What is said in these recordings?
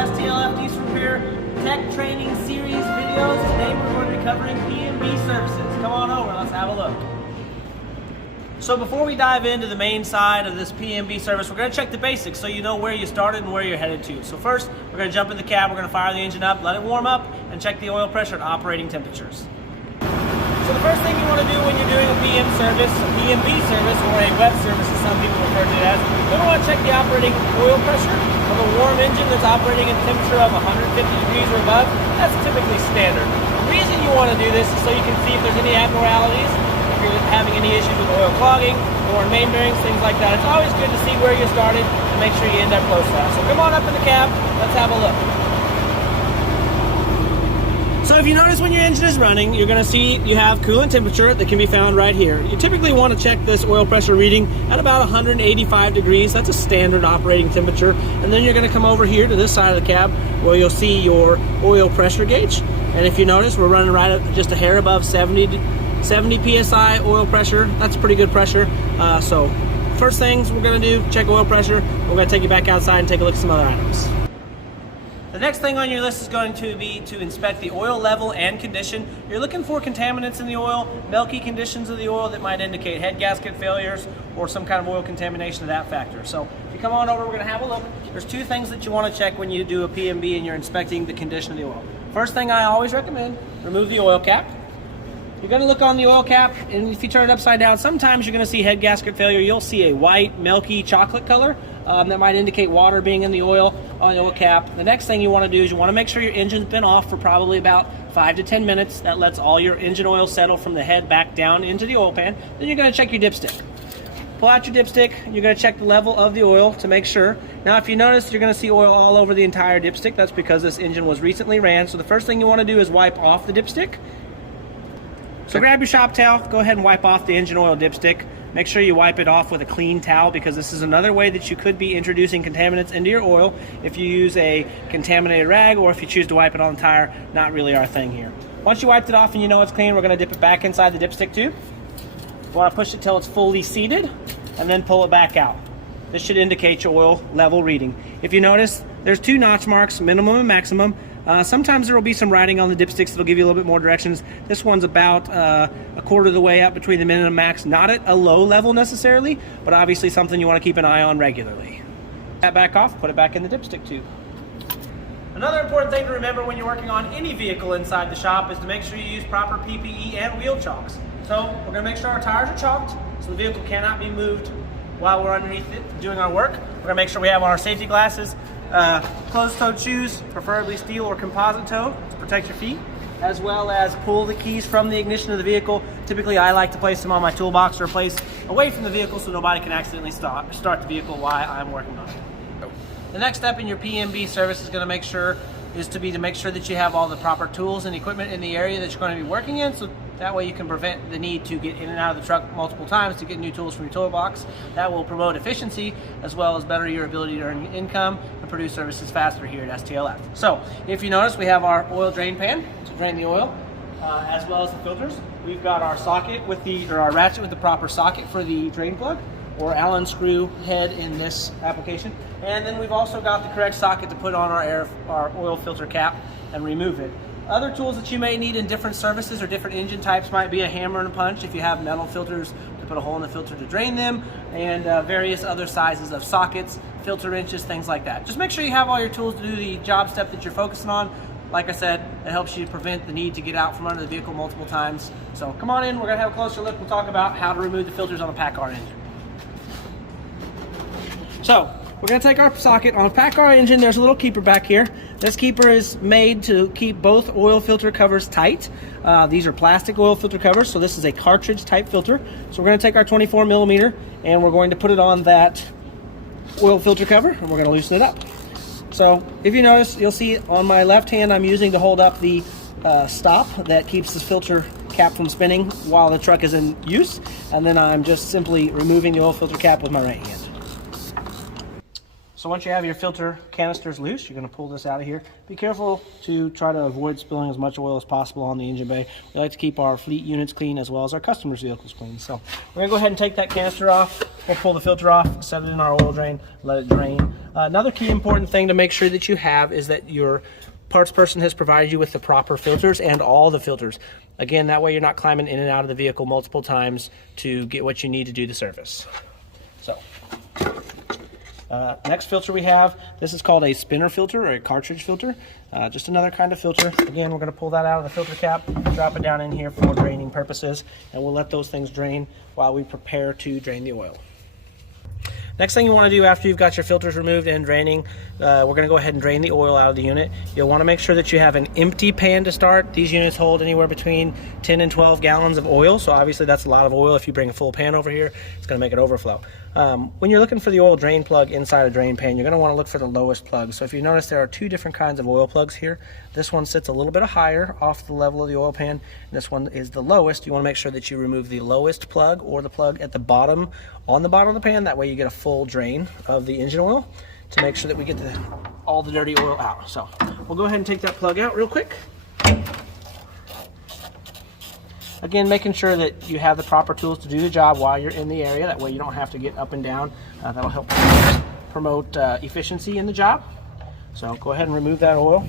STLF Eastern Repair Tech Training Series videos. Today we're going to be covering P&B services. Come on over, let's have a look. So before we dive into the main side of this P&B service, we're going to check the basics so you know where you started and where you're headed to. So first, we're going to jump in the cab, we're going to fire the engine up, let it warm up, and check the oil pressure at operating temperatures. So the first thing you want to do when you're doing a P&B service, or a wet service as some people refer to it as, you're going to want to check the operating oil pressure of a warm engine that's operating at a temperature of 150 degrees or above. That's typically standard. The reason you want to do this is so you can see if there's any abnormalities, if you're having any issues with oil clogging, or main bearings, things like that. It's always good to see where you started and make sure you end up close to that. So come on up in the cab, let's have a look. So if you notice when your engine is running, you're going to see you have coolant temperature that can be found right here. You typically want to check this oil pressure reading at about 185 degrees. That's a standard operating temperature. And then you're going to come over here to this side of the cab where you'll see your oil pressure gauge. And if you notice, we're running right at just a hair above 70 psi oil pressure. That's pretty good pressure. So first things we're going to do, check oil pressure. We're going to take you back outside and take a look at some other items. The next thing on your list is going to be to inspect the oil level and condition. You're looking for contaminants in the oil, milky conditions of the oil that might indicate head gasket failures or some kind of oil contamination of that factor. So if you come on over, we're going to have a look. There's two things that you want to check when you do a P&B and you're inspecting the condition of the oil. First thing I always recommend, remove the oil cap. You're going to look on the oil cap, and if you turn it upside down, sometimes you're going to see head gasket failure. You'll see a white, milky chocolate color that might indicate water being in the oil on the oil cap. The next thing you want to do is you want to make sure your engine's been off for probably about 5 to 10 minutes. That lets all your engine oil settle from the head back down into the oil pan. Then you're going to check your dipstick. Pull out your dipstick, you're going to check the level of the oil to make sure. Now if you notice, you're going to see oil all over the entire dipstick. That's because this engine was recently ran. So the first thing you want to do is wipe off the dipstick. So grab your shop towel, go ahead and wipe off the engine oil dipstick. Make sure you wipe it off with a clean towel because this is another way that you could be introducing contaminants into your oil if you use a contaminated rag or if you choose to wipe it on the tire. Not really our thing here. Once you wiped it off and you know it's clean, we're going to dip it back inside the dipstick tube. You want to push it till it's fully seated and then pull it back out. This should indicate your oil level reading. If you notice, there's two notch marks, minimum and maximum. Sometimes there will be some writing on the dipsticks that'll give you a little bit more directions. This one's about a quarter of the way up between the min and max. Not at a low level necessarily, but obviously something you want to keep an eye on regularly. That back off, put it back in the dipstick tube. Another important thing to remember when you're working on any vehicle inside the shop is to make sure you use proper PPE and wheel chocks. So we're going to make sure our tires are chalked so the vehicle cannot be moved while we're underneath it doing our work. We're going to make sure we have on our safety glasses, closed-toed shoes, preferably steel or composite toe to protect your feet, as well as pull the keys from the ignition of the vehicle. Typically, I like to place them on my toolbox or place away from the vehicle so nobody can accidentally start the vehicle while I'm working on it. The next step in your P&B service is to make sure that you have all the proper tools and equipment in the area that you're going to be working in, so that way you can prevent the need to get in and out of the truck multiple times to get new tools from your toolbox. That will promote efficiency as well as better your ability to earn income and produce services faster here at STLF. So if you notice, we have our oil drain pan to drain the oil, as well as the filters. We've got our socket our ratchet with the proper socket for the drain plug, or Allen screw head in this application. And then we've also got the correct socket to put on our oil filter cap and remove it. Other tools that you may need in different services or different engine types might be a hammer and a punch if you have metal filters to put a hole in the filter to drain them, and various other sizes of sockets, filter wrenches, things like that. Just make sure you have all your tools to do the job step that you're focusing on. Like I said, it helps you prevent the need to get out from under the vehicle multiple times. So come on in, we're going to have a closer look. We'll talk about how to remove the filters on a PACCAR engine. So we're going to take our socket on a PACCAR engine. There's a little keeper back here. This keeper is made to keep both oil filter covers tight. These are plastic oil filter covers, so this is a cartridge type filter. So we're going to take our 24 millimeter and we're going to put it on that oil filter cover and we're going to loosen it up. So if you notice, you'll see on my left hand I'm using to hold up the stop that keeps the filter cap from spinning while the truck is in use, and then I'm just simply removing the oil filter cap with my right hand. So once you have your filter canisters loose, you're going to pull this out of here. Be careful to try to avoid spilling as much oil as possible on the engine bay. We like to keep our fleet units clean as well as our customers' vehicles clean. So we're going to go ahead and take that canister off. We'll pull the filter off, set it in our oil drain, let it drain. Another key important thing to make sure that you have is that your parts person has provided you with the proper filters and all the filters. Again, that way you're not climbing in and out of the vehicle multiple times to get what you need to do the service. So. Next filter we have, this is called a spinner filter or a cartridge filter. Just another kind of filter. Again, we're going to pull that out of the filter cap, drop it down in here for draining purposes, and we'll let those things drain while we prepare to drain the oil. Next thing you want to do after you've got your filters removed and draining, we're going to go ahead and drain the oil out of the unit. You'll want to make sure that you have an empty pan to start. These units hold anywhere between 10 and 12 gallons of oil, so obviously that's a lot of oil. If you bring a full pan over here, it's going to make it overflow. When you're looking for the oil drain plug inside a drain pan, you're going to want to look for the lowest plug. So if you notice, there are two different kinds of oil plugs here. This one sits a little bit higher off the level of the oil pan. This one is the lowest. You want to make sure that you remove the lowest plug or the plug at the bottom, on the bottom of the pan. That way you get a full drain of the engine oil to make sure that we get all the dirty oil out. So we'll go ahead and take that plug out real quick. Again, making sure that you have the proper tools to do the job while you're in the area. That way you don't have to get up and down. That'll help promote efficiency in the job. So go ahead and remove that oil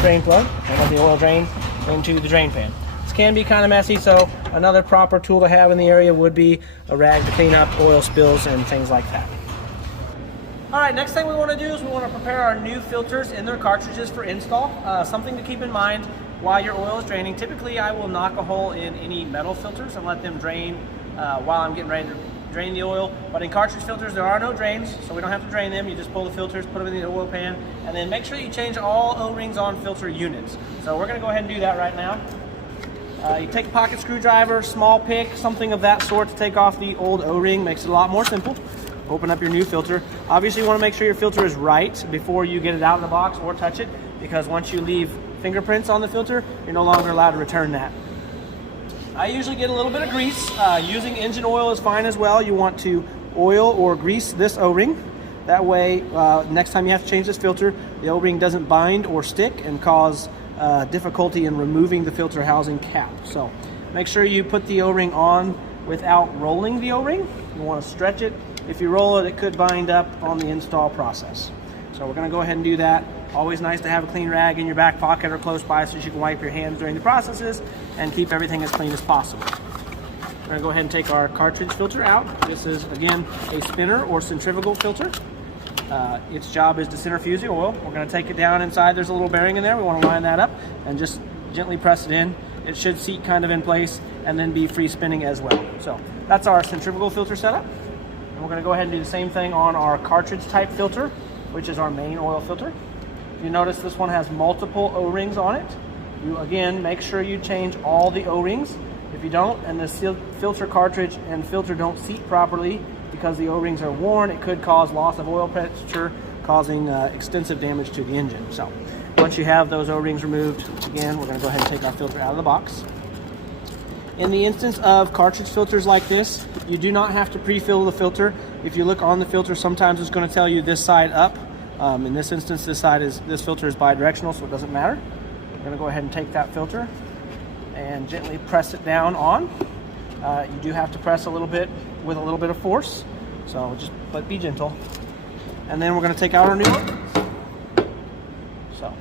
drain plug and let the oil drain into the drain pan. This can be kind of messy, so another proper tool to have in the area would be a rag to clean up oil spills and things like that. All right, next thing we want to do is we want to prepare our new filters in their cartridges for install. Something to keep in mind while your oil is draining. Typically, I will knock a hole in any metal filters and let them drain while I'm getting ready to drain the oil. But in cartridge filters, there are no drains, so we don't have to drain them. You just pull the filters, put them in the oil pan, and then make sure you change all O-rings on filter units. So we're going to go ahead and do that right now. You take a pocket screwdriver, small pick, something of that sort to take off the old O-ring. Makes it a lot more simple. Open up your new filter. Obviously, you want to make sure your filter is right before you get it out of the box or touch it, because once you leave fingerprints on the filter, you're no longer allowed to return that. I usually get a little bit of grease. Using engine oil is fine as well. You want to oil or grease this O-ring. That way, next time you have to change this filter, the O-ring doesn't bind or stick and cause difficulty in removing the filter housing cap. So make sure you put the O-ring on without rolling the O-ring. You want to stretch it. If you roll it, it could bind up on the install process. So we're going to go ahead and do that. Always nice to have a clean rag in your back pocket or close by so you can wipe your hands during the processes and keep everything as clean as possible. We're going to go ahead and take our cartridge filter out. This is, again, a spinner or centrifugal filter. Its job is to centrifuge the oil. We're going to take it down inside. There's a little bearing in there. We want to line that up and just gently press it in. It should seat kind of in place and then be free spinning as well. So that's our centrifugal filter setup. And we're going to go ahead and do the same thing on our cartridge type filter, which is our main oil filter. If you notice, this one has multiple O-rings on it. You, again, make sure you change all the O-rings. If you don't, and the filter cartridge and filter don't seat properly because the O-rings are worn, it could cause loss of oil pressure, causing extensive damage to the engine. So once you have those O-rings removed, again, we're going to go ahead and take our filter out of the box. In the instance of cartridge filters like this, you do not have to pre-fill the filter. If you look on the filter, sometimes it's going to tell you this side up. In this instance, this filter is bidirectional, so it doesn't matter. We're going to go ahead and take that filter and gently press it down on. You do have to press a little bit with a little bit of force, but be gentle. And then we're going to take out our new O-rings. So,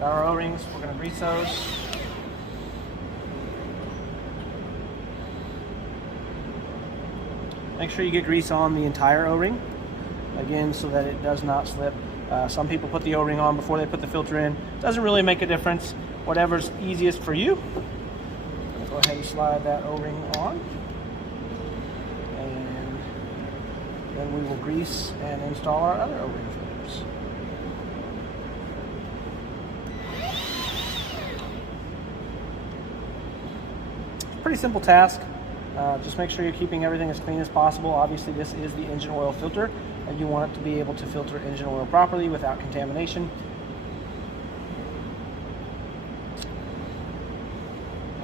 got our O-rings. We're going to grease those. Make sure you get grease on the entire O-ring, again, so that it does not slip. Some people put the O-ring on before they put the filter in. Doesn't really make a difference. Whatever's easiest for you. Go ahead and slide that O-ring on. And then we will grease and install our other O-ring filters. Pretty simple task. Just make sure you're keeping everything as clean as possible. Obviously, this is the engine oil filter, and you want it to be able to filter engine oil properly without contamination.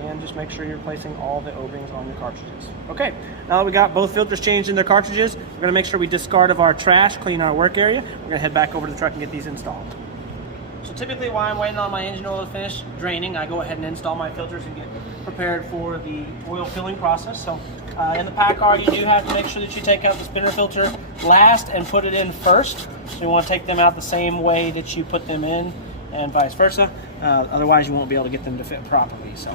And and just make sure you're placing all the O-rings on your cartridges. Okay, now that we got both filters changed in their cartridges, we're gonna make sure we discard of our trash, clean our work area. We're gonna head back over to the truck and get these installed. So typically while I'm waiting on my engine oil to finish draining, I go ahead and install my filters and get prepared for the oil filling process. So in the PACCAR, you do have to make sure that you take out the spinner filter last and put it in first. So you want to take them out the same way that you put them in, and vice versa. Otherwise you won't be able to get them to fit properly. So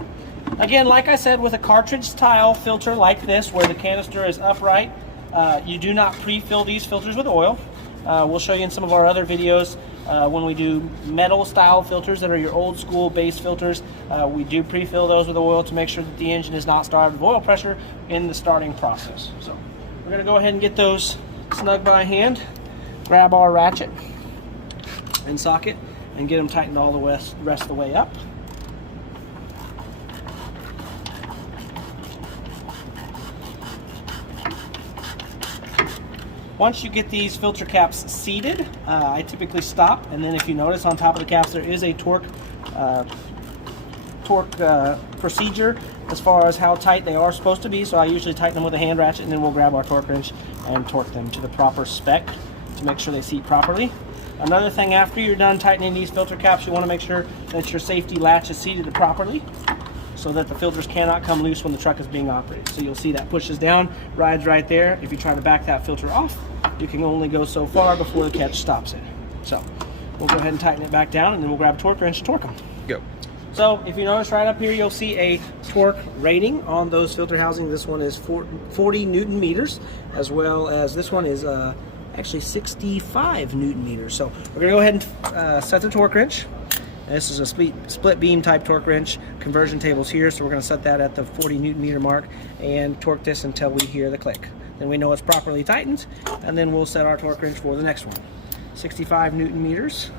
again, like I said, with a cartridge style filter like this where the canister is upright, you do not pre-fill these filters with oil. We'll show you in some of our other videos when we do metal style filters that are your old school base filters. We do pre-fill those with oil to make sure that the engine is not starved of oil pressure in the starting process. So we're going to go ahead and get those snug by hand, grab our ratchet and socket, and get them tightened all the rest of the way up. Once you get these filter caps seated, I typically stop, and then if you notice on top of the caps there is a torque procedure as far as how tight they are supposed to be. So I usually tighten them with a hand ratchet, and then we'll grab our torque wrench and torque them to the proper spec to make sure they seat properly. Another thing, after you're done tightening these filter caps, you want to make sure that your safety latch is seated properly so that the filters cannot come loose when the truck is being operated. So you'll see that pushes down, rides right there. If you try to back that filter off, you can only go so far before the catch stops it. So we'll go ahead and tighten it back down, and then we'll grab a torque wrench and torque them. Go. So if you notice right up here, you'll see a torque rating on those filter housings. This one is 40 Newton meters, as well as this one is actually 65 Newton meters. So we're gonna go ahead and set the torque wrench. This is a split beam type torque wrench. Conversion table's here, so we're going to set that at the 40 Newton meter mark and torque this until we hear the click. Then we know it's properly tightened, and then we'll set our torque wrench for the next one. 65 Newton meters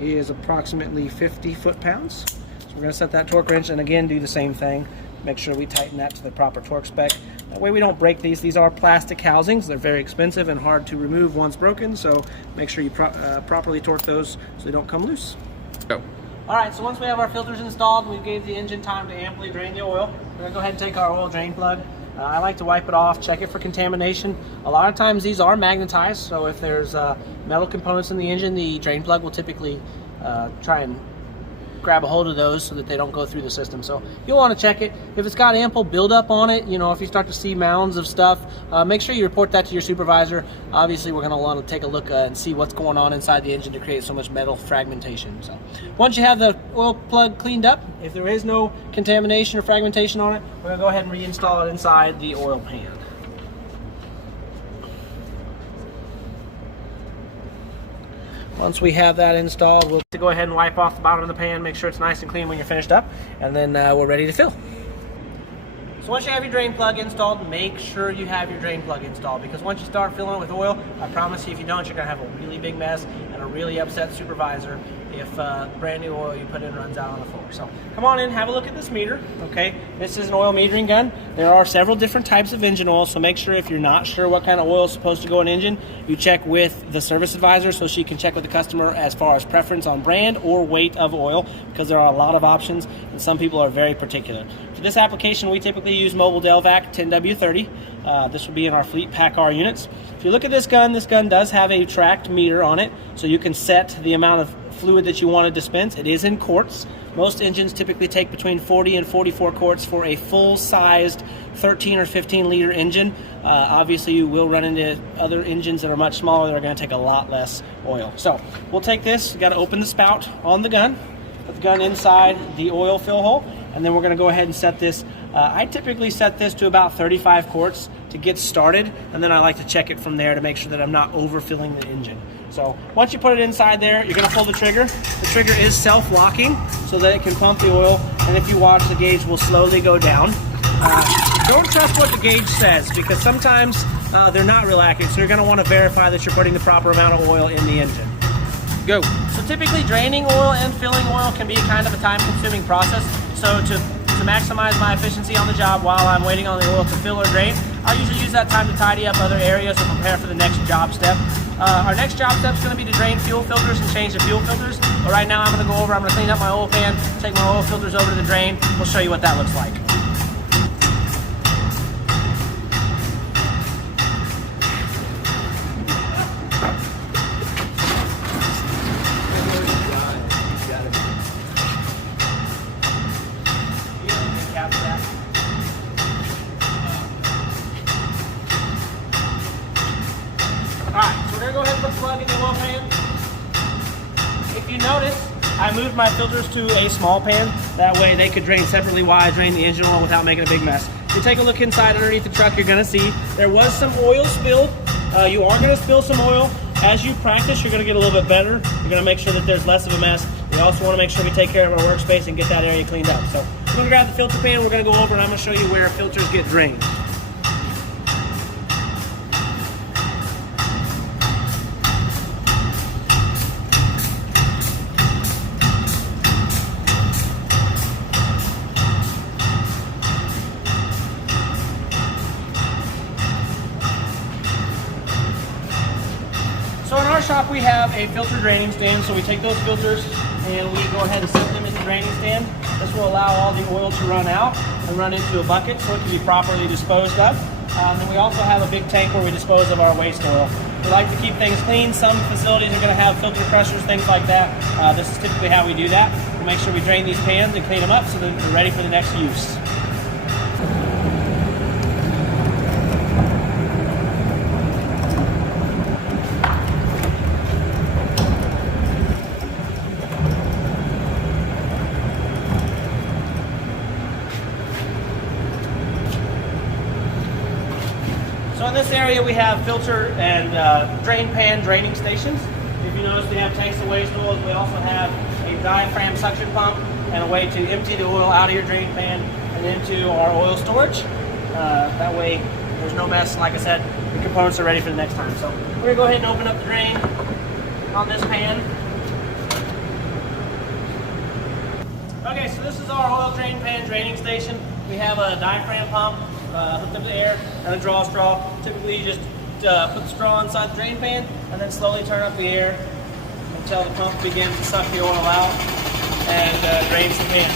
is approximately 50 foot-pounds. So we're going to set that torque wrench and again do the same thing. Make sure we tighten that to the proper torque spec. That way we don't break these. These are plastic housings. They're very expensive and hard to remove once broken, so make sure you properly torque those so they don't come loose. Go. All right, so once we have our filters installed and we gave the engine time to amply drain the oil, we're gonna go ahead and take our oil drain plug. I like to wipe it off, check it for contamination. A lot of times these are magnetized, so if there's metal components in the engine, the drain plug will typically try and grab a hold of those so that they don't go through the system. So you'll want to check it. If it's got ample buildup on it, you know, if you start to see mounds of stuff, make sure you report that to your supervisor. Obviously, we're going to want to take a look and see what's going on inside the engine to create so much metal fragmentation. So once you have the oil plug cleaned up, if there is no contamination or fragmentation on it, we're going to go ahead and reinstall it inside the oil pan. Once we have that installed, we'll go ahead and wipe off the bottom of the pan, make sure it's nice and clean when you're finished up, and then we're ready to fill. So once you have your drain plug installed, make sure you have your drain plug installed, because once you start filling it with oil, I promise you, if you don't, you're going to have a really big mess and a really upset supervisor if brand new oil you put in runs out on the floor. So come on in, have a look at this meter. Okay, this is an oil metering gun. There are several different types of engine oil, so make sure if you're not sure what kind of oil is supposed to go in engine, you check with the service advisor so she can check with the customer as far as preference on brand or weight of oil, because there are a lot of options and some people are very particular. For this application, we typically use Mobil Delvac 10W30. This would be in our fleet PACCAR units. If you look at this gun does have a tracked meter on it, so you can set the amount of fluid that you want to dispense. It is in quarts. Most engines typically take between 40 and 44 quarts for a full-sized 13 or 15 liter engine. Obviously, you will run into other engines that are much smaller that are going to take a lot less oil. So we'll take this, you got to open the spout on the gun, put the gun inside the oil fill hole, and then we're going to go ahead and set this. I typically set this to about 35 quarts to get started, and then I like to check it from there to make sure that I'm not overfilling the engine. So once you put it inside there, you're going to pull the trigger. The trigger is self-locking so that it can pump the oil, and if you watch, the gauge will slowly go down. Don't trust what the gauge says, because sometimes they're not real accurate, so you're going to want to verify that you're putting the proper amount of oil in the engine. Go. So typically draining oil and filling oil can be kind of a time-consuming process. So to maximize my efficiency on the job while I'm waiting on the oil to fill or drain, I'll usually use that time to tidy up other areas or prepare for the next job step. Our next job step is going to be to drain fuel filters and change the fuel filters. But right now I'm going to go over, I'm going to clean up my oil pan, take my oil filters over to the drain. We'll show you what that looks like. Alright, so we're going to go ahead and put the plug in the oil pan. If you notice, I moved my filters to a small pan. That way they could drain separately while I drain the engine oil without making a big mess. If you take a look inside underneath the truck, you're going to see there was some oil spill. You are going to spill some oil. As you practice, you're going to get a little bit better. You're going to make sure that there's less of a mess. We also want to make sure we take care of our workspace and get that area cleaned up. So we're going to grab the filter pan, we're going to go over and I'm going to show you where filters get drained. So in our shop we have a filter draining stand, so we take those filters and we go ahead and set them in the draining stand. This will allow all the oil to run out and run into a bucket so it can be properly disposed of. And we also have a big tank where we dispose of our waste oil. We like to keep things clean. Some facilities are going to have filter crushers, things like that. This is typically how we do that. We make sure we drain these pans and clean them up so that they're ready for the next use. So in this area we have filter and drain pan draining stations. If you notice, we have tanks of waste oils. We also have a diaphragm suction pump and a way to empty the oil out of your drain pan and into our oil storage. That way there's no mess. Like I said, the components are ready for the next time. So we're going to go ahead and open up the drain on this pan. Okay, so this is our oil drain pan draining station. We have a diaphragm pump hooked up to the air and a draw straw. Typically you just put the straw inside the drain pan and then slowly turn up the air until the pump begins to suck the oil out and drains the pan.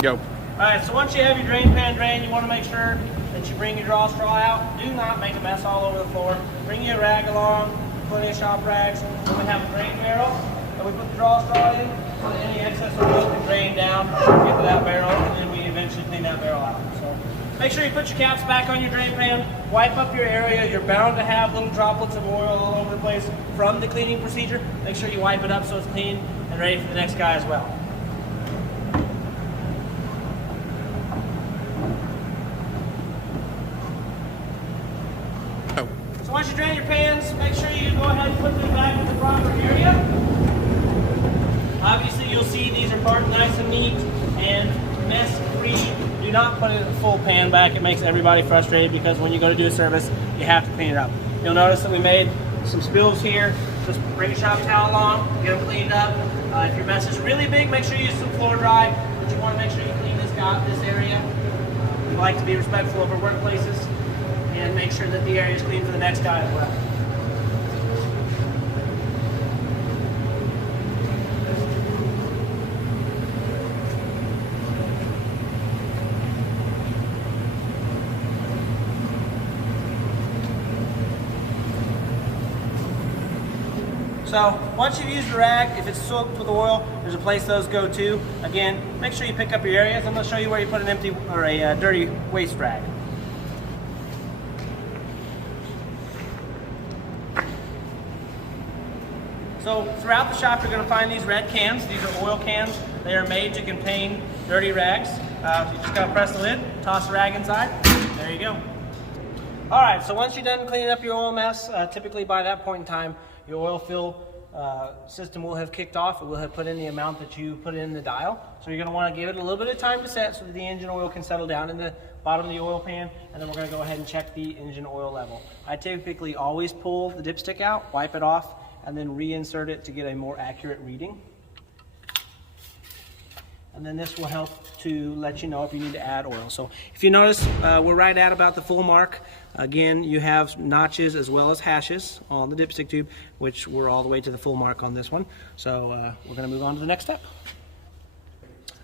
Go. Alright, so once you have your drain pan drained, you want to make sure that you bring your draw straw out. Do not make a mess all over the floor. Bring your rag along, plenty of shop rags. Then we have a drain barrel that we put the draw straw in, so that any excess oil can drain down, get to that barrel, and then we eventually clean that barrel out. So make sure you put your caps back on your drain pan, wipe up your area. You're bound to have little droplets of oil all over the place from the cleaning procedure. Make sure you wipe it up so it's clean and ready for the next guy as well. So once you drain your pans, make sure you go ahead and put them back in the proper area. Obviously you'll see these are parked nice and neat and mess-free. Do not put it in a full pan back. It makes everybody frustrated because when you go to do a service, you have to clean it up. You'll notice that we made some spills here. Just bring a shop towel along, get them cleaned up. If your mess is really big, make sure you use some floor dry, but you want to make sure you clean this area. We like to be respectful of our workplaces and make sure that the area is clean for the next guy as well. So once you've used the rag, if it's soaked with oil, there's a place those go to. Again, make sure you pick up your areas. I'm going to show you where you put an empty or a dirty waste rag. So throughout the shop, you're going to find these red cans. These are oil cans. They are made to contain dirty rags. You just got to press the lid, toss the rag inside. There you go. All right, so once you're done cleaning up your oil mess, typically by that point in time, your oil fill system will have kicked off. It will have put in the amount that you put in the dial. So you're going to want to give it a little bit of time to set so that the engine oil can settle down in the bottom of the oil pan, and then we're going to go ahead and check the engine oil level. I typically always pull the dipstick out, wipe it off, and then reinsert it to get a more accurate reading. and then this will help to let you know if you need to add oil. So if you notice, we're right at about the full mark. Again, you have notches as well as hashes on the dipstick tube, which we're all the way to the full mark on this one. So we're going to move on to the next step.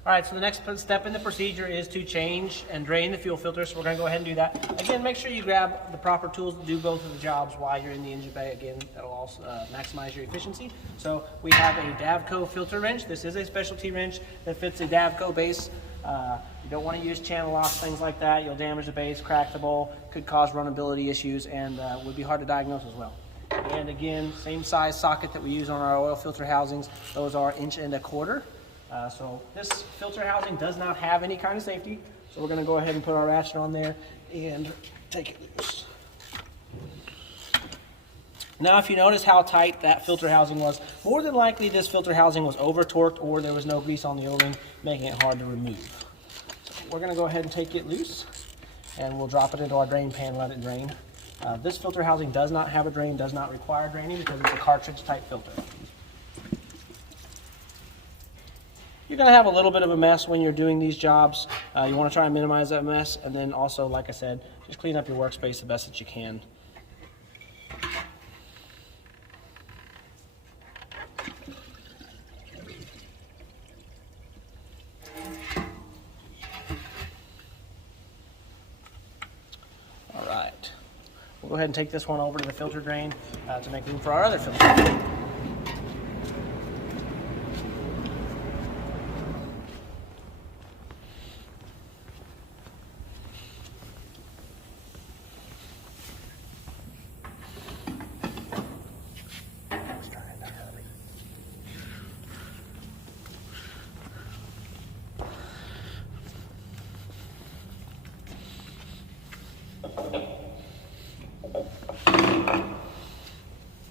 All right, so the next step in the procedure is to change and drain the fuel filter. So we're going to go ahead and do that. Again, make sure you grab the proper tools to do both of the jobs while you're in the engine bay. Again, that'll also maximize your efficiency. So we have a Davco filter wrench. This is a specialty wrench that fits a Davco base. You don't want to use channel locks, things like that. You'll damage the base, crack the bowl, could cause runnability issues, and would be hard to diagnose as well. And again, same size socket that we use on our oil filter housings. Those are 1.25 inches. So this filter housing does not have any kind of safety. So we're going to go ahead and put our ratchet on there and take it loose. Now, if you notice how tight that filter housing was, more than likely this filter housing was over torqued or there was no grease on the O-ring, making it hard to remove. So we're going to go ahead and take it loose, and we'll drop it into our drain pan and let it drain. This filter housing does not have a drain, does not require draining because it's a cartridge type filter. You're going to have a little bit of a mess when you're doing these jobs. You want to try and minimize that mess, and then also, like I said, just clean up your workspace the best that you can. All right, we'll go ahead and take this one over to the filter drain to make room for our other filter.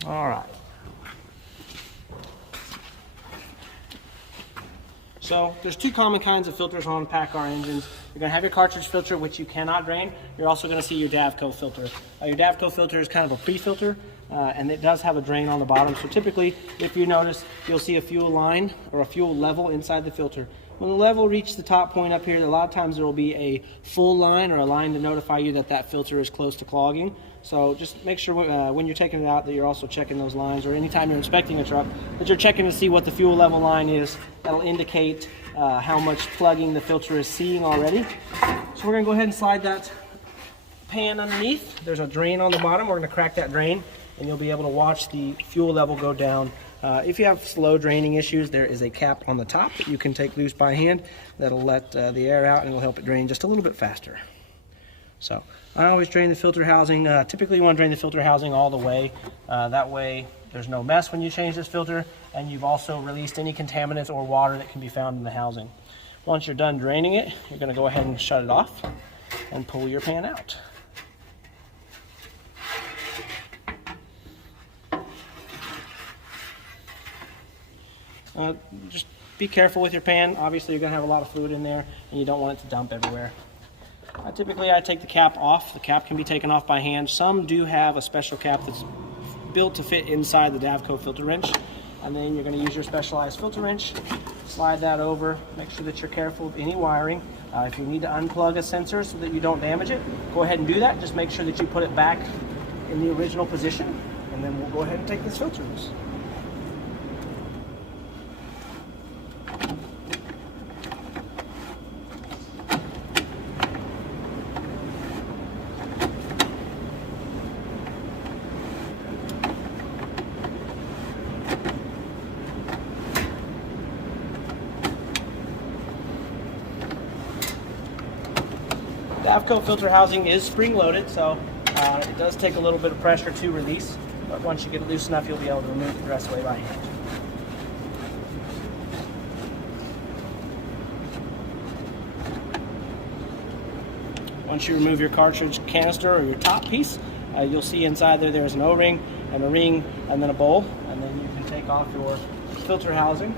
All right. So there's two common kinds of filters on PACCAR engines. You're going to have your cartridge filter, which you cannot drain. You're also going to see your Davco filter. Your Davco filter is kind of a pre-filter, and it does have a drain on the bottom. So typically, if you notice, you'll see a fuel line or a fuel level inside the filter. When the level reaches the top point up here, a lot of times there will be a full line or a line to notify you that that filter is close to clogging. So just make sure when you're taking it out that you're also checking those lines, or anytime you're inspecting a truck, that you're checking to see what the fuel level line is. That'll indicate how much plugging the filter is seeing already. So we're going to go ahead and slide that pan underneath. There's a drain on the bottom. We're going to crack that drain, and you'll be able to watch the fuel level go down. If you have slow draining issues, there is a cap on the top that you can take loose by hand. That'll let the air out and will help it drain just a little bit faster. So I always drain the filter housing. Typically you want to drain the filter housing all the way. That way there's no mess when you change this filter, and you've also released any contaminants or water that can be found in the housing. Once you're done draining it, you're going to go ahead and shut it off and pull your pan out. Just be careful with your pan. Obviously you're going to have a lot of fluid in there, and you don't want it to dump everywhere. Typically I take the cap off. The cap can be taken off by hand. Some do have a special cap that's built to fit inside the Davco filter wrench. And then you're going to use your specialized filter wrench, slide that over, make sure that you're careful of any wiring. If you need to unplug a sensor so that you don't damage it, go ahead and do that. Just make sure that you put it back in the original position, and then we'll go ahead and take this filter loose. Davco filter housing is spring loaded, so it does take a little bit of pressure to release, but once you get it loose enough, you'll be able to remove it the rest of the way by hand. Once you remove your cartridge canister or your top piece, you'll see inside there there's an O-ring and a ring and then a bowl, and then you can take off your filter housing,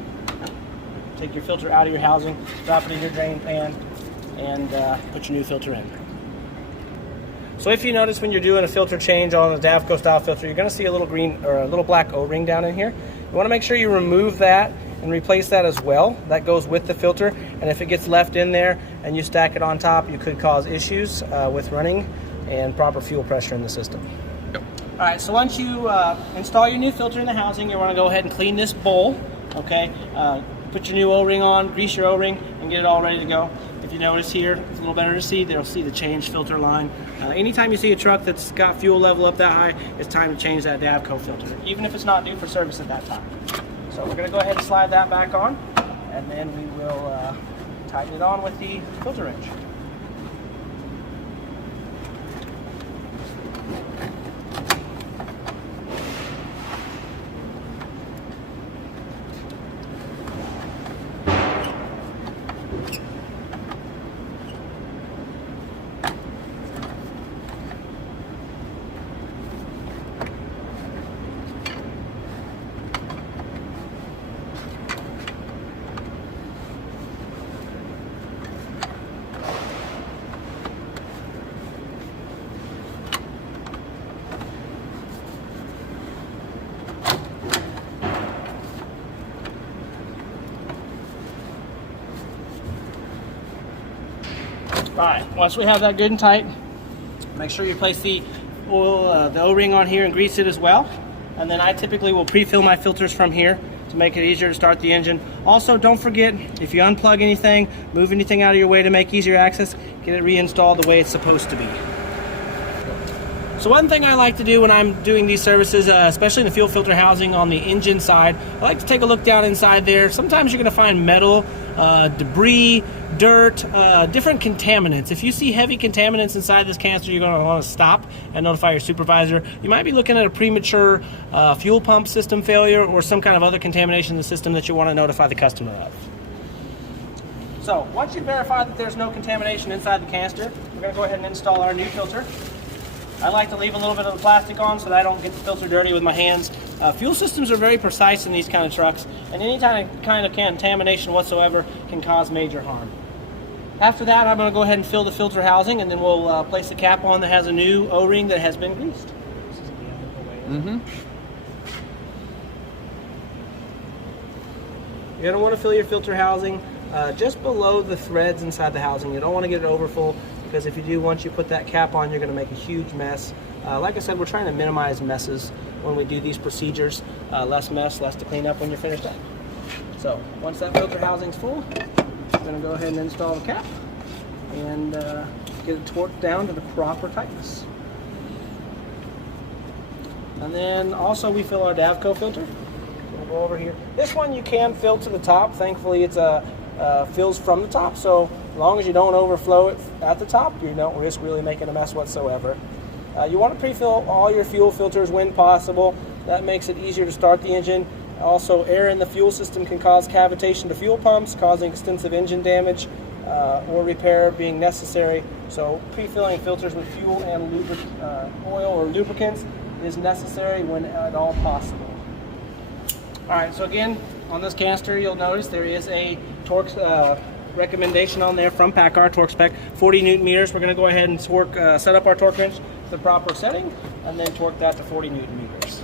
take your filter out of your housing, drop it in your drain pan, and put your new filter in. So if you notice when you're doing a filter change on a Davco style filter, you're going to see a little green or a little black O-ring down in here. You want to make sure you remove that and replace that as well. That goes with the filter, and if it gets left in there and you stack it on top, you could cause issues with running and proper fuel pressure in the system. All right, so once you install your new filter in the housing, you want to go ahead and clean this bowl, okay? Put your new O-ring on, grease your O-ring, and get it all ready to go. If you notice here, it's a little better to see, they'll see the change filter line. Anytime you see a truck that's got fuel level up that high, it's time to change that Davco filter, even if it's not due for service at that time. So we're gonna go ahead and slide that back on, and then we will tighten it on with the filter wrench. All right, once we have that good and tight, make sure you place the oil, the O-ring on here and grease it as well. And then I typically will pre-fill my filters from here to make it easier to start the engine. Also, don't forget, if you unplug anything, move anything out of your way to make easier access, get it reinstalled the way it's supposed to be. So one thing I like to do when I'm doing these services, especially in the fuel filter housing on the engine side, I like to take a look down inside there. Sometimes you're going to find metal, debris, dirt, different contaminants. If you see heavy contaminants inside this canister, you're going to want to stop and notify your supervisor. You might be looking at a premature fuel pump system failure or some kind of other contamination in the system that you want to notify the customer of. So once you verify that there's no contamination inside the canister, we're going to go ahead and install our new filter. I like to leave a little bit of the plastic on so that I don't get the filter dirty with my hands. Fuel systems are very precise in these kind of trucks, and any kind of contamination whatsoever can cause major harm. After that, I'm going to go ahead and fill the filter housing, and then we'll place the cap on that has a new O-ring that has been greased. You're going to want to fill your filter housing just below the threads inside the housing. You don't want to get it overfull, because if you do, once you put that cap on, you're going to make a huge mess. Like I said, we're trying to minimize messes when we do these procedures. Less mess, less to clean up when you're finished up. So once that filter housing's full, I'm going to go ahead and install the cap and get it torqued down to the proper tightness. And then also we fill our Davco filter. We'll go over here. This one you can fill to the top. Thankfully it's fills from the top, so as long as you don't overflow it at the top, you don't risk really making a mess whatsoever. You want to pre-fill all your fuel filters when possible. That makes it easier to start the engine. Also, air in the fuel system can cause cavitation to fuel pumps, causing extensive engine damage or repair being necessary. So pre-filling filters with fuel and oil or lubricants is necessary when at all possible. All right, so again, on this canister, you'll notice there is a torque recommendation on there from PACCAR, torque spec, 40 Newton meters. We're going to go ahead and set up our torque wrench to the proper setting, and then torque that to 40 Newton meters.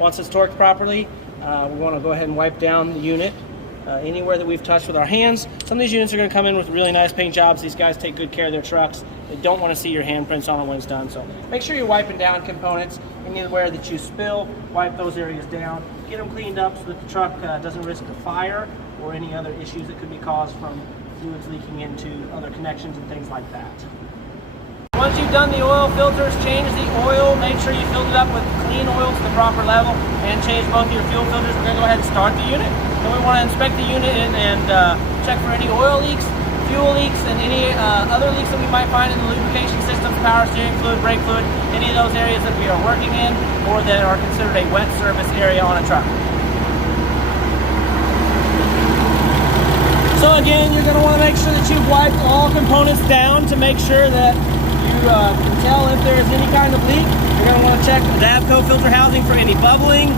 Once it's torqued properly, we want to go ahead and wipe down the unit anywhere that we've touched with our hands. Some of these units are going to come in with really nice paint jobs. These guys take good care of their trucks. They don't want to see your handprints on it when it's done, so make sure you're wiping down components. Anywhere that you spill, wipe those areas down. Get them cleaned up so that the truck doesn't risk a fire or any other issues that could be caused from fluids leaking into other connections and things like that. Once you've done the oil filters, change the oil. Make sure you filled it up with clean oil to the proper level, and change both your fuel filters. We're going to go ahead and start the unit. Then we want to inspect the unit and check for any oil leaks, fuel leaks, and any other leaks that we might find in the lubrication systems, power steering fluid, brake fluid, any of those areas that we are working in or that are considered a wet service area on a truck. So again, you're going to want to make sure that you've wiped all components down to make sure that you can tell if there is any kind of leak. You're going to want to check the Davco filter housing for any bubbling,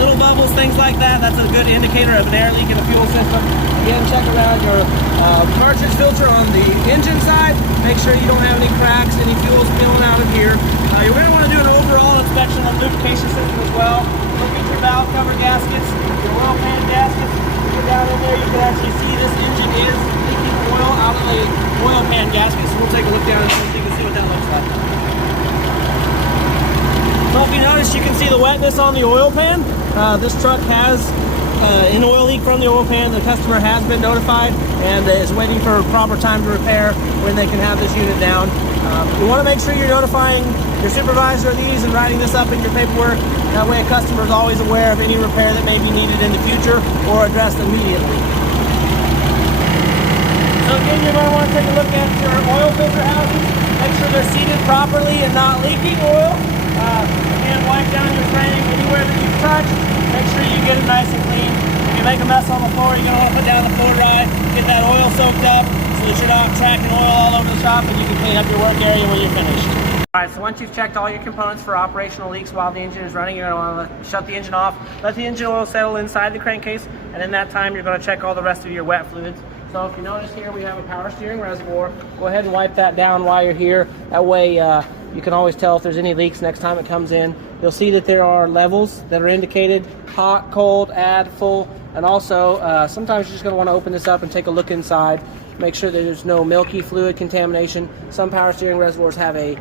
little bubbles, things like that. That's a good indicator of an air leak in the fuel system. Again, check around your cartridge filter on the engine side. Make sure you don't have any cracks, any fuel spilling out of here. You're going to want to do an overall inspection of the lubrication system as well. Look at your valve cover gaskets, your oil pan gaskets. down in there, you can actually see this engine is leaking oil out of the oil pan gasket. So we'll take a look down in there so you can see what that looks like. So if you notice, you can see the wetness on the oil pan. This truck has an oil leak from the oil pan. The customer has been notified and is waiting for a proper time to repair when they can have this unit down. You want to make sure you're notifying your supervisor of these and writing this up in your paperwork. That way a customer is always aware of any repair that may be needed in the future or addressed immediately. So again, you're going to want to take a look at your oil filter houses. Make sure they're seated properly and not leaking oil. Again, wipe down your frame anywhere that you've touched. Make sure you get it nice and clean. If you make a mess on the floor, you're going to want to put down the floor dry, get that oil soaked up so that you're not tracking oil all over the shop, and you can clean up your work area when you're finished. Alright, so once you've checked all your components for operational leaks while the engine is running, you're going to want to shut the engine off, let the engine oil settle inside the crankcase, and in that time you're going to check all the rest of your wet fluids. So if you notice here, we have a power steering reservoir. Go ahead and wipe that down while you're here. That way you can always tell if there's any leaks next time it comes in. You'll see that there are levels that are indicated: hot, cold, add, full, and also sometimes you're just going to want to open this up and take a look inside. Make sure that there's no milky fluid contamination. Some power steering reservoirs have a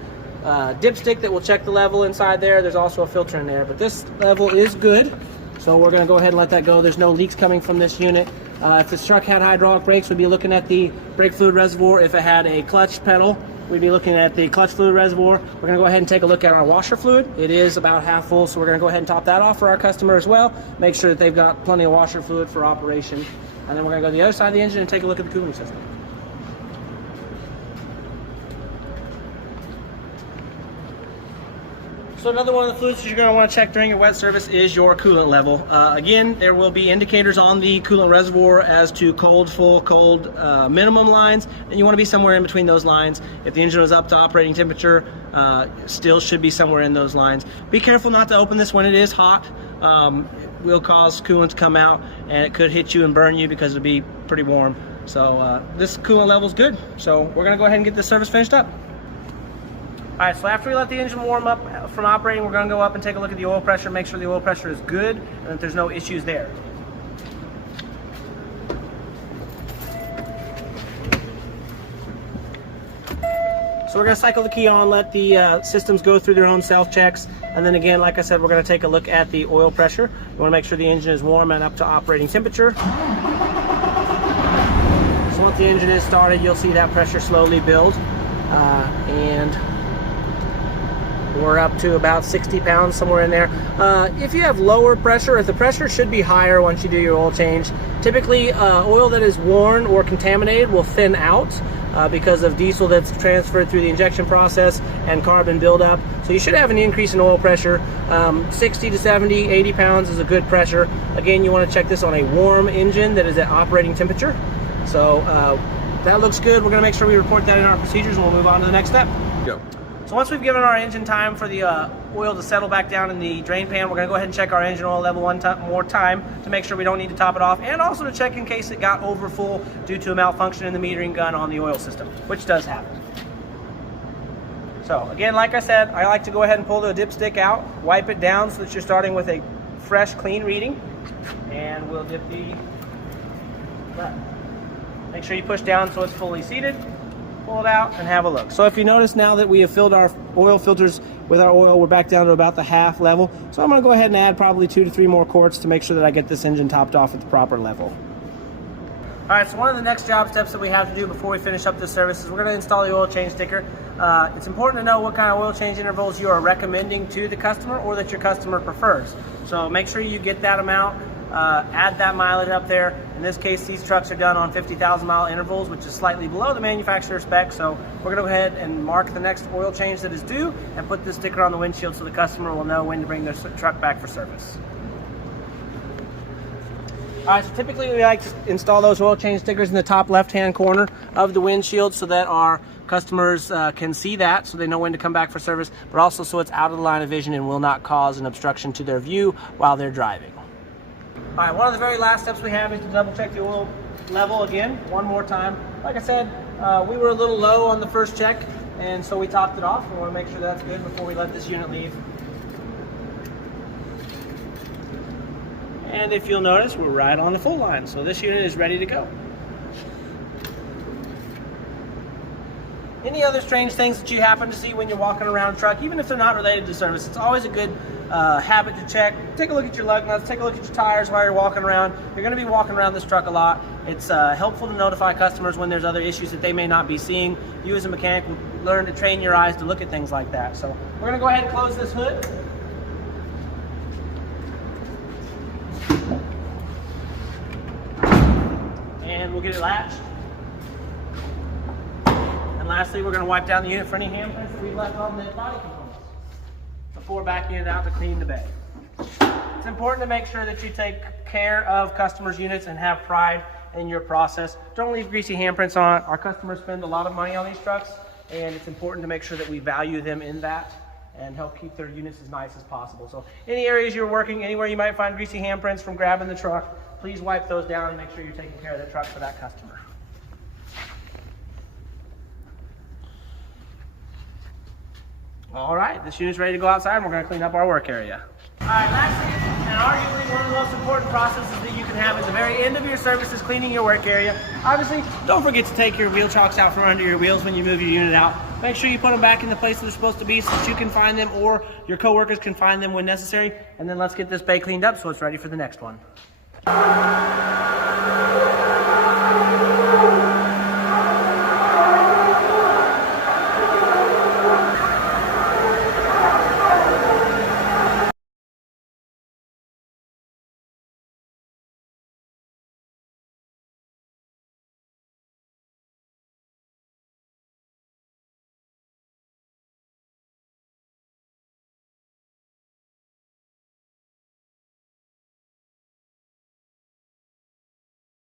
dipstick that will check the level inside there. There's also a filter in there, but this level is good. So we're going to go ahead and let that go. There's no leaks coming from this unit. If this truck had hydraulic brakes, we'd be looking at the brake fluid reservoir. If it had a clutch pedal, we'd be looking at the clutch fluid reservoir. We're going to go ahead and take a look at our washer fluid. It is about half full, so we're going to go ahead and top that off for our customer as well. Make sure that they've got plenty of washer fluid for operation. And then we're going to go to the other side of the engine and take a look at the cooling system. So another one of the fluids that you're going to want to check during your wet service is your coolant level. Again, there will be indicators on the coolant reservoir as to cold, full, cold, minimum lines, and you want to be somewhere in between those lines. If the engine is up to operating temperature, still should be somewhere in those lines. Be careful not to open this when it is hot. It will cause coolant to come out, and it could hit you and burn you because it'll be pretty warm. So this coolant level is good. So we're going to go ahead and get this service finished up. Alright, so after we let the engine warm up from operating, we're going to go up and take a look at the oil pressure, make sure the oil pressure is good and that there's no issues there. So we're going to cycle the key on, let the systems go through their own self-checks, and then again, like I said, we're going to take a look at the oil pressure. We want to make sure the engine is warm and up to operating temperature. So once the engine is started, you'll see that pressure slowly build, and we're up to about 60 pounds, somewhere in there. If you have lower pressure, if the pressure should be higher once you do your oil change, typically oil that is worn or contaminated will thin out because of diesel that's transferred through the injection process and carbon buildup. So you should have an increase in oil pressure. 60 to 70, 80 pounds is a good pressure. Again, you want to check this on a warm engine that is at operating temperature. So that looks good. We're going to make sure we report that in our procedures, and we'll move on to the next step. Go. So once we've given our engine time for the oil to settle back down in the drain pan, we're going to go ahead and check our engine oil level one more time to make sure we don't need to top it off, and also to check in case it got over full due to a malfunction in the metering gun on the oil system, which does happen. So again, like I said, I like to go ahead and pull the dipstick out, wipe it down so that you're starting with a fresh, clean reading, and we'll dip the left. Make sure you push down so it's fully seated. Pull it out and have a look. So if you notice, now that we have filled our oil filters with our oil, we're back down to about the half level. So I'm going to go ahead and add probably 2 to 3 more quarts to make sure that I get this engine topped off at the proper level. Alright, so one of the next job steps that we have to do before we finish up this service is we're going to install the oil change sticker. It's important to know what kind of oil change intervals you are recommending to the customer or that your customer prefers. So make sure you get that amount, add that mileage up there. In this case, these trucks are done on 50,000 mile intervals, which is slightly below the manufacturer spec. So we're going to go ahead and mark the next oil change that is due and put this sticker on the windshield so the customer will know when to bring their truck back for service. Alright, so typically we like to install those oil change stickers in the top left-hand corner of the windshield so that our customers can see that, so they know when to come back for service, but also so it's out of the line of vision and will not cause an obstruction to their view while they're driving. Alright, one of the very last steps we have is to double check the oil level again, one more time. Like I said, we were a little low on the first check, and so we topped it off. We want to make sure that's good before we let this unit leave. And if you'll notice, we're right on the full line. So this unit is ready to go. Any other strange things that you happen to see when you're walking around a truck, even if they're not related to service, it's always a good habit to check. Take a look at your lug nuts, take a look at your tires while you're walking around. You're gonna be walking around this truck a lot. It's helpful to notify customers when there's other issues that they may not be seeing. You as a mechanic will learn to train your eyes to look at things like that. So we're gonna go ahead and close this hood. And we'll get it latched. And lastly, we're going to wipe down the unit for any handprints that we left on the body components before backing it out to clean the bay. It's important to make sure that you take care of customers' units and have pride in your process. Don't leave greasy handprints on it. Our customers spend a lot of money on these trucks, and it's important to make sure that we value them in that and help keep their units as nice as possible. So any areas you're working, anywhere you might find greasy handprints from grabbing the truck, please wipe those down and make sure you're taking care of the truck for that customer. All right, this unit's ready to go outside and we're gonna clean up our work area. All right, lastly, and arguably one of the most important processes that you can have at the very end of your service is cleaning your work area. Obviously, don't forget to take your wheel chocks out from under your wheels when you move your unit out. Make sure you put them back in the place that they're supposed to be so that you can find them or your coworkers can find them when necessary. And then let's get this bay cleaned up so it's ready for the next one.